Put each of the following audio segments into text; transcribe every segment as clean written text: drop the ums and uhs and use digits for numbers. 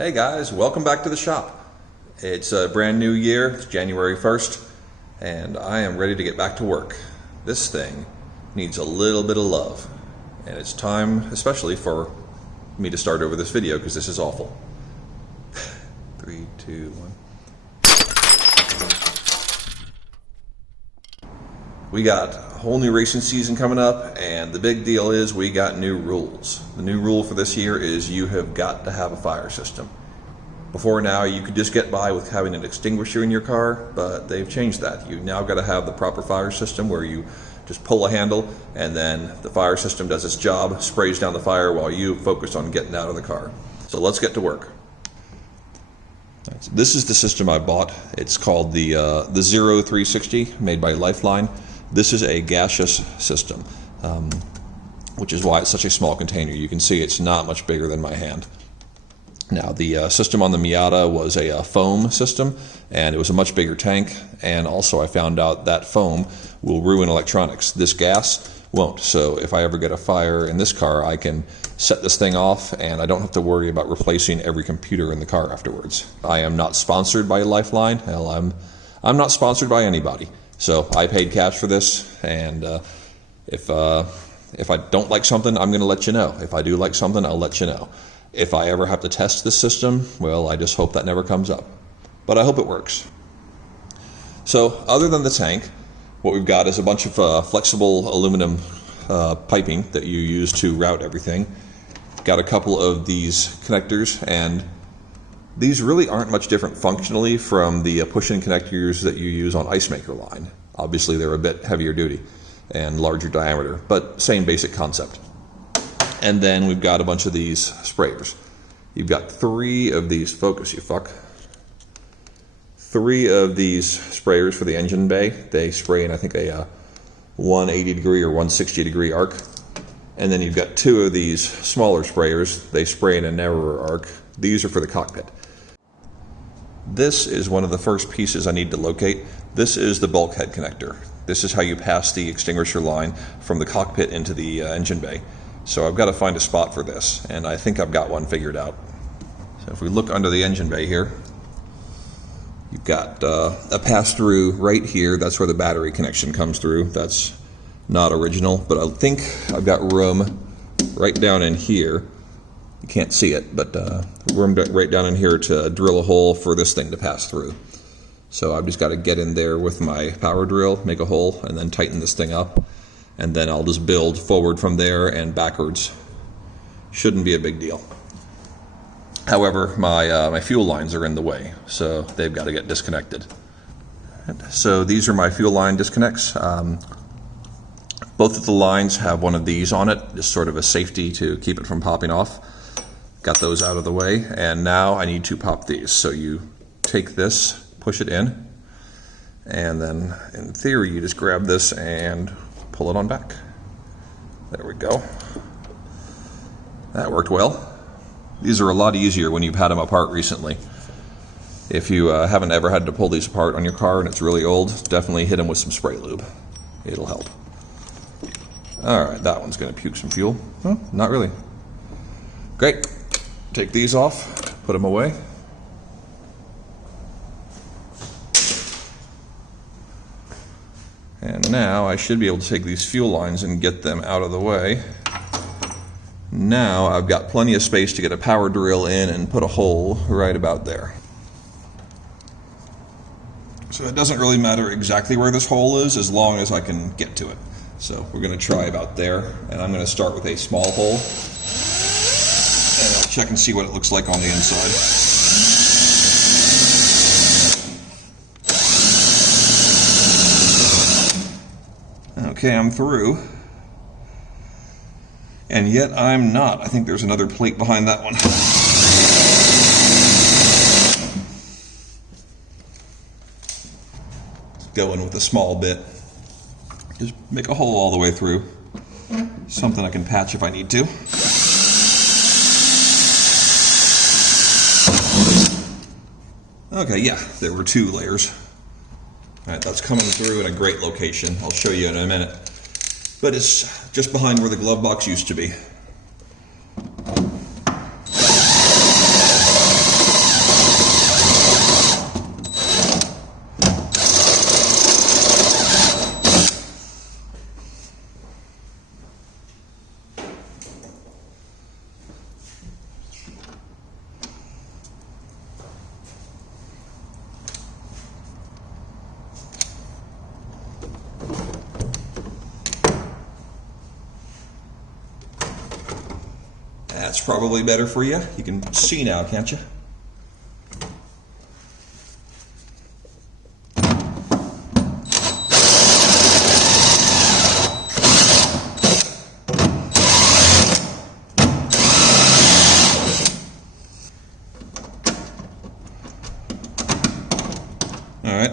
Hey guys, welcome back to the shop. It's a brand new year, it's January 1st, and I am ready to get back to work. This thing needs a little bit of love, and it's time especially for me to start over this video because this is awful. 3, 2, 1. We got a whole new racing season coming up, and the big deal is we got new rules. The new rule for this year is you have got to have a fire system. Before now, you could just get by with having an extinguisher in your car, but they've changed that. You now got to have the proper fire system where you just pull a handle and then the fire system does its job, sprays down the fire while you focus on getting out of the car. So let's get to work. This is the system I bought. It's called the 0360, made by Lifeline. This is a gaseous system, which is why it's such a small container. You can see it's not much bigger than my hand. Now, the system on the Miata was a foam system, and it was a much bigger tank, and also I found out that foam will ruin electronics. This gas won't, so if I ever get a fire in this car, I can set this thing off, and I don't have to worry about replacing every computer in the car afterwards. I am not sponsored by Lifeline. Hell, I'm not sponsored by anybody. So I paid cash for this, and if I don't like something, I'm going to let you know. If I do like something, I'll let you know. If I ever have to test this system, well, I just hope that never comes up. But I hope it works. So other than the tank, what we've got is a bunch of flexible aluminum piping that you use to route everything. Got a couple of these connectors, and these really aren't much different functionally from the push-in connectors that you use on ice maker line. Obviously they're a bit heavier duty and larger diameter, but same basic concept. And then we've got a bunch of these sprayers. You've got 3 of these, focus you fuck. 3 of these sprayers for the engine bay. They spray in I think a 180 degree or 160 degree arc. And then you've got 2 of these smaller sprayers. They spray in a narrower arc. These are for the cockpit. This is one of the first pieces I need to locate. This is the bulkhead connector. This is how you pass the extinguisher line from the cockpit into the engine bay. So I've got to find a spot for this, and I think I've got one figured out. So if we look under the engine bay here, you've got a pass-through right here. That's where the battery connection comes through. That's not original, but I think I've got room right down in here. You can't see it, but room right down in here to drill a hole for this thing to pass through. So I've just got to get in there with my power drill, make a hole, and then tighten this thing up. And then I'll just build forward from there and backwards. Shouldn't be a big deal. However, my fuel lines are in the way, so they've got to get disconnected. So these are my fuel line disconnects. Both of the lines have one of these on it, just sort of a safety to keep it from popping off. Got those out of the way, and now I need to pop these. So you take this, push it in, and then in theory you just grab this and pull it on back. There we go. That worked well. These are a lot easier when you've had them apart recently. If you haven't ever had to pull these apart on your car and it's really old, definitely hit them with some spray lube. It'll help. Alright, that one's going to puke some fuel. Huh? Not really. Great. Take these off, put them away. And now I should be able to take these fuel lines and get them out of the way. Now I've got plenty of space to get a power drill in and put a hole right about there. So it doesn't really matter exactly where this hole is as long as I can get to it. So we're going to try about there, and I'm going to start with a small hole. And I'll check and see what it looks like on the inside. Okay, I'm through. And yet I'm not. I think there's another plate behind that one. Go in with a small bit. Just make a hole all the way through. Something I can patch if I need to. Okay, yeah, there were 2 layers. Alright, that's coming through in a great location. I'll show you in a minute. But it's just behind where the glove box used to be. That's probably better for you. You can see now, can't you? Alright.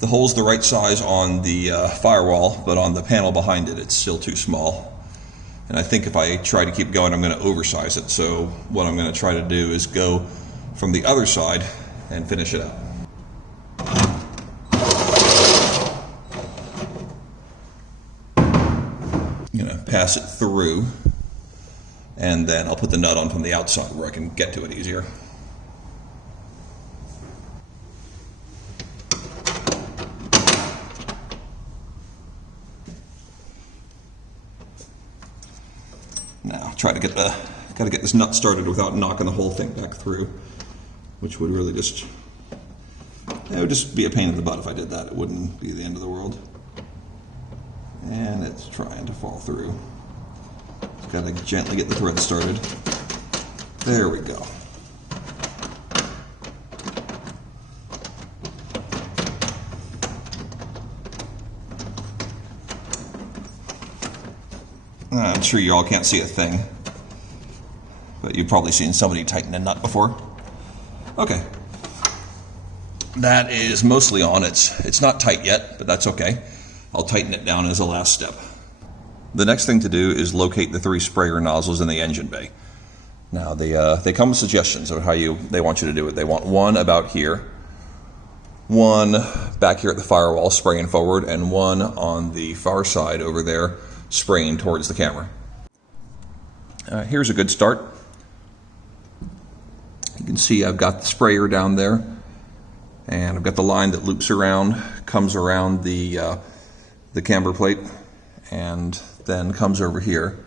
The hole's the right size on the firewall, but on the panel behind it, it's still too small. And I think if I try to keep going, I'm going to oversize it. So what I'm going to try to do is go from the other side and finish it up. I'm going to pass it through, and then I'll put the nut on from the outside where I can get to it easier. Now, try to gotta get this nut started without knocking the whole thing back through, which would really it would just be a pain in the butt if I did that. It wouldn't be the end of the world. And it's trying to fall through. Just gotta gently get the thread started. There we go. I'm sure you all can't see a thing, but you've probably seen somebody tighten a nut before. Okay, that is mostly on. It's not tight yet, but that's okay. I'll tighten it down as a last step. The next thing to do is locate the 3 sprayer nozzles in the engine bay. Now they come with suggestions of how they want you to do it. They want one about here, one back here at the firewall spraying forward, and one on the far side over there spraying towards the camera. Here's a good start. You can see I've got the sprayer down there, and I've got the line that loops around, comes around the camber plate, and then comes over here.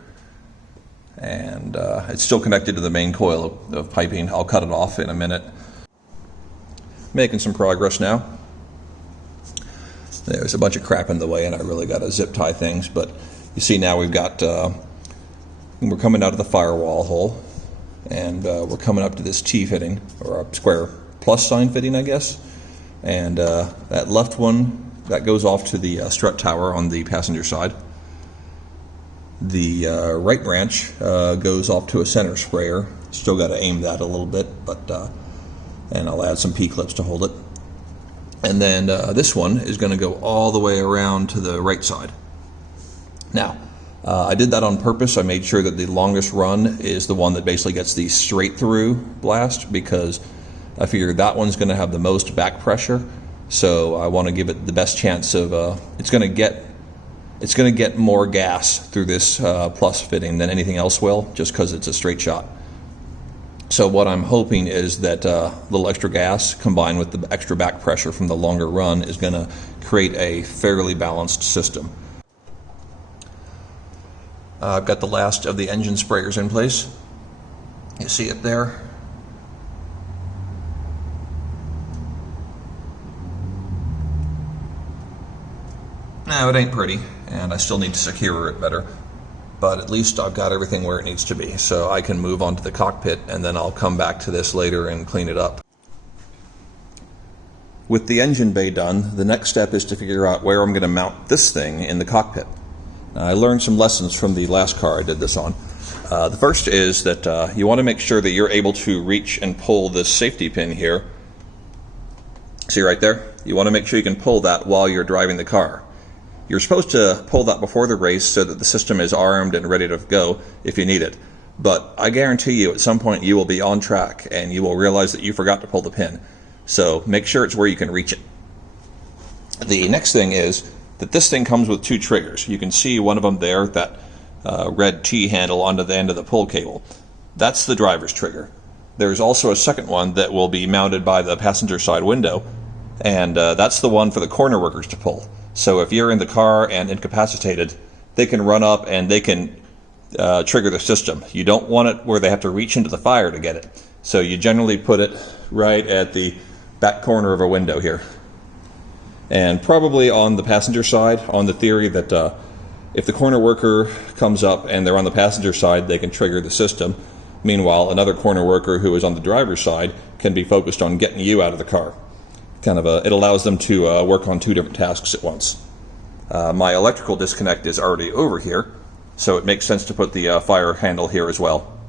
And it's still connected to the main coil of piping. I'll cut it off in a minute. Making some progress now. There's a bunch of crap in the way, and I really got to zip tie things, but you see now we've got, we're coming out of the firewall hole, and we're coming up to this T fitting, or a square plus sign fitting, I guess. And that left one, that goes off to the strut tower on the passenger side. The right branch goes off to a center sprayer. Still got to aim that a little bit, but and I'll add some P-clips to hold it. And then this one is going to go all the way around to the right side. Now, I did that on purpose. I made sure that the longest run is the one that basically gets the straight through blast, because I figure that one's going to have the most back pressure. So I want to give it the best chance of it's going to get more gas through this plus fitting than anything else will, just because it's a straight shot. So what I'm hoping is that little extra gas combined with the extra back pressure from the longer run is going to create a fairly balanced system. I've got the last of the engine sprayers in place. You see it there. Now it ain't pretty, and I still need to secure it better, but at least I've got everything where it needs to be, so I can move on to the cockpit, and then I'll come back to this later and clean it up. With the engine bay done, the next step is to figure out where I'm going to mount this thing in the cockpit. Now, I learned some lessons from the last car I did this on. The first is that you want to make sure that you're able to reach and pull this safety pin here. See right there? You want to make sure you can pull that while you're driving the car. You're supposed to pull that before the race so that the system is armed and ready to go if you need it. But I guarantee you at some point you will be on track and you will realize that you forgot to pull the pin. So make sure it's where you can reach it. The next thing is that this thing comes with 2 triggers. You can see one of them there, that red T handle onto the end of the pull cable. That's the driver's trigger. There's also a second one that will be mounted by the passenger side window, and that's the one for the corner workers to pull. So if you're in the car and incapacitated, they can run up and they can trigger the system. You don't want it where they have to reach into the fire to get it. So you generally put it right at the back corner of a window here. And probably on the passenger side, on the theory that If the corner worker comes up and they're on the passenger side, they can trigger the system. Meanwhile, another corner worker who is on the driver's side can be focused on getting you out of the car. It allows them to work on two different tasks at once. My electrical disconnect is already over here, so it makes sense to put the fire handle here as well.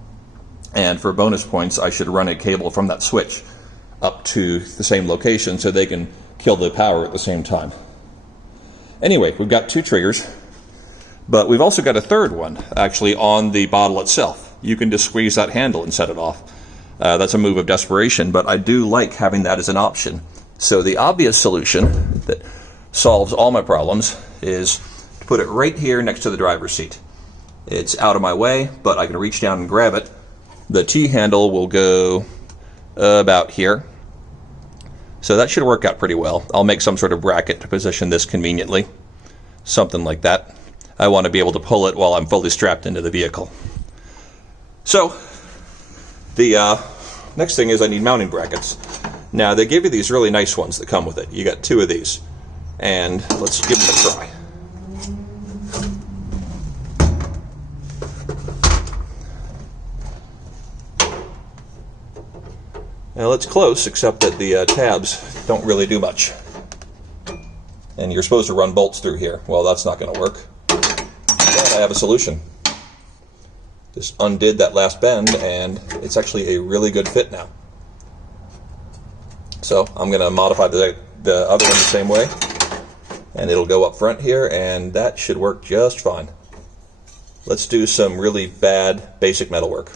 And for bonus points, I should run a cable from that switch up to the same location so they can kill the power at the same time. Anyway, we've got two triggers, but we've also got a third one actually on the bottle itself. You can just squeeze that handle and set it off. That's a move of desperation, but I do like having that as an option. So the obvious solution that solves all my problems is to put it right here next to the driver's seat. It's out of my way, but I can reach down and grab it. The T-handle will go about here. So that should work out pretty well. I'll make some sort of bracket to position this conveniently. Something like that. I want to be able to pull it while I'm fully strapped into the vehicle. So, the next thing is I need mounting brackets. Now, they give you these really nice ones that come with it. You got two of these. And let's give them a try. Well, it's close, except that the tabs don't really do much. And you're supposed to run bolts through here. Well, that's not going to work. But I have a solution. Just undid that last bend, and it's actually a really good fit now. So I'm going to modify the other one the same way, and it'll go up front here, and that should work just fine. Let's do some really bad basic metal work.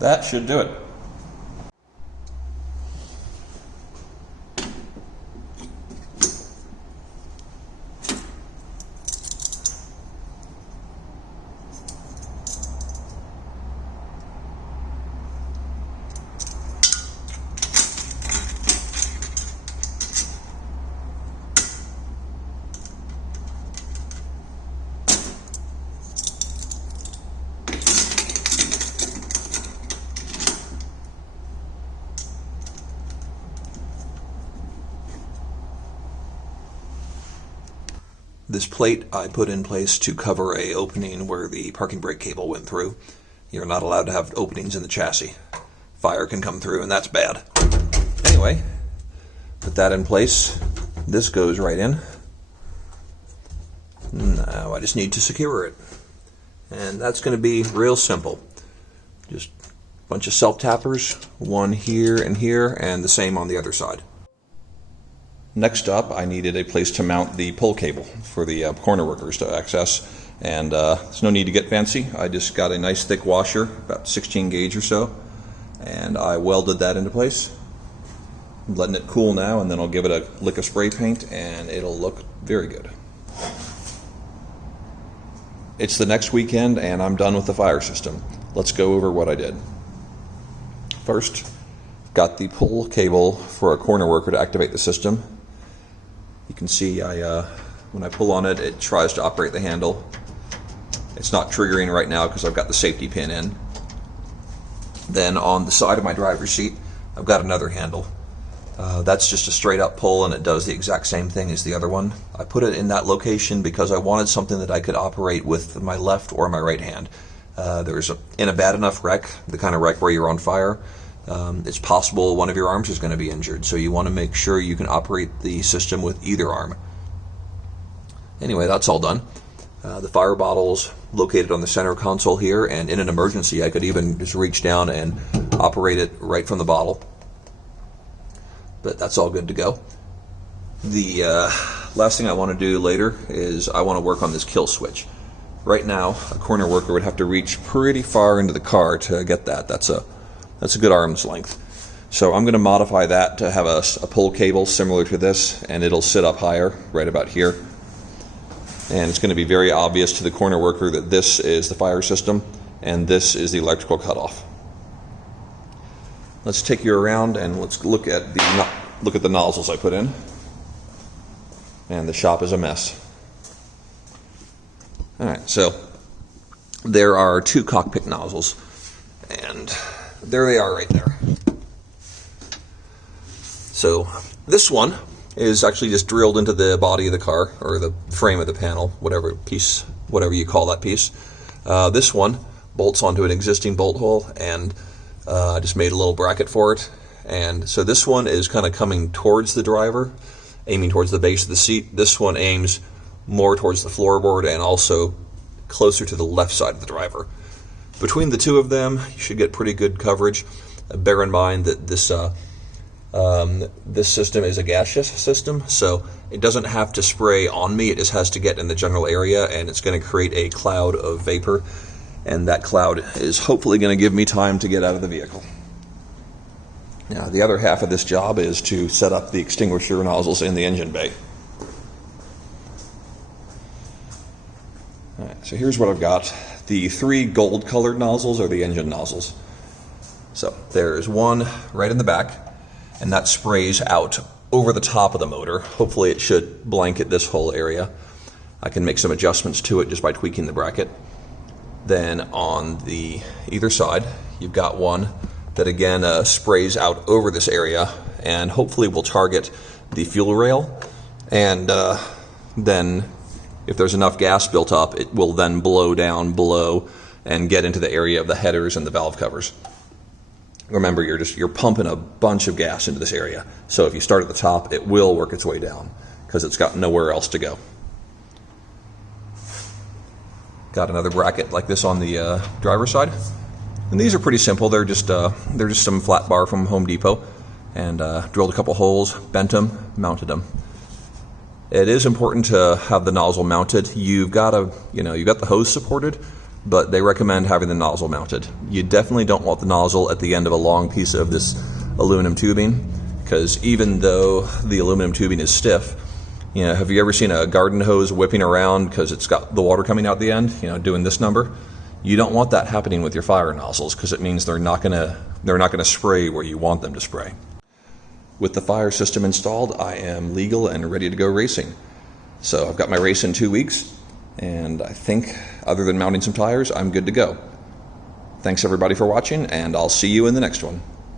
That should do it. This plate I put in place to cover an opening where the parking brake cable went through. You're not allowed to have openings in the chassis. Fire can come through, and that's bad. Anyway, put that in place. This goes right in. Now I just need to secure it. And that's going to be real simple. Just a bunch of self-tappers, one here, and the same on the other side. Next up, I needed a place to mount the pull cable for the corner workers to access, and there's no need to get fancy. I just got a nice thick washer, about 16 gauge or so, and I welded that into place. I'm letting it cool now, and then I'll give it a lick of spray paint, and it'll look very good. It's the next weekend, and I'm done with the fire system. Let's go over what I did. First, got the pull cable for a corner worker to activate the system. You can see when I pull on it, it tries to operate the handle. It's not triggering right now because I've got the safety pin in. Then on the side of my driver's seat, I've got another handle. That's just a straight up pull, and it does the exact same thing as the other one. I put it in that location because I wanted something that I could operate with my left or my right hand. In a bad enough wreck, the kind of wreck where you're on fire, it's possible one of your arms is going to be injured, so you want to make sure you can operate the system with either arm. Anyway, that's all done. The fire bottle's located on the center console here, and in an emergency I could even just reach down and operate it right from the bottle. But that's all good to go. The last thing I want to do later is I want to work on this kill switch. Right now, a corner worker would have to reach pretty far into the car to get that. That's a good arm's length. So I'm going to modify that to have a pull cable similar to this, and it'll sit up higher, right about here. And it's going to be very obvious to the corner worker that this is the fire system and this is the electrical cutoff. Let's take you around and let's look at the nozzles I put in. And the shop is a mess. Alright, so there are 2 cockpit nozzles, and there they are right there. So this one is actually just drilled into the body of the car, or the frame of the panel, whatever you call that piece. This one bolts onto an existing bolt hole, and I just made a little bracket for it. And so this one is kind of coming towards the driver, aiming towards the base of the seat. This one aims more towards the floorboard and also closer to the left side of the driver. Between the two of them, you should get pretty good coverage. Bear in mind that this system is a gaseous system, so it doesn't have to spray on me, it just has to get in the general area, and it's going to create a cloud of vapor, and that cloud is hopefully going to give me time to get out of the vehicle. Now, the other half of this job is to set up the extinguisher nozzles in the engine bay. All right, so here's what I've got. The 3 gold-colored nozzles are the engine nozzles. So there's one right in the back, and that sprays out over the top of the motor. Hopefully it should blanket this whole area. I can make some adjustments to it just by tweaking the bracket. Then on the either side, you've got one that again sprays out over this area, and hopefully will target the fuel rail, and then if there's enough gas built up, it will then blow down below and get into the area of the headers and the valve covers. Remember, you're pumping a bunch of gas into this area, so if you start at the top, it will work its way down because it's got nowhere else to go. Got another bracket like this on the driver's side, and these are pretty simple. They're just some flat bar from Home Depot, and drilled a couple holes, bent them, mounted them. It is important to have the nozzle mounted. You've got the hose supported, but they recommend having the nozzle mounted. You definitely don't want the nozzle at the end of a long piece of this aluminum tubing, because even though the aluminum tubing is stiff, have you ever seen a garden hose whipping around because it's got the water coming out the end, doing this number? You don't want that happening with your fire nozzles, because it means they're not gonna spray where you want them to spray. With the fire system installed, I am legal and ready to go racing. So I've got my race in 2 weeks, and I think, other than mounting some tires, I'm good to go. Thanks everybody for watching, and I'll see you in the next one.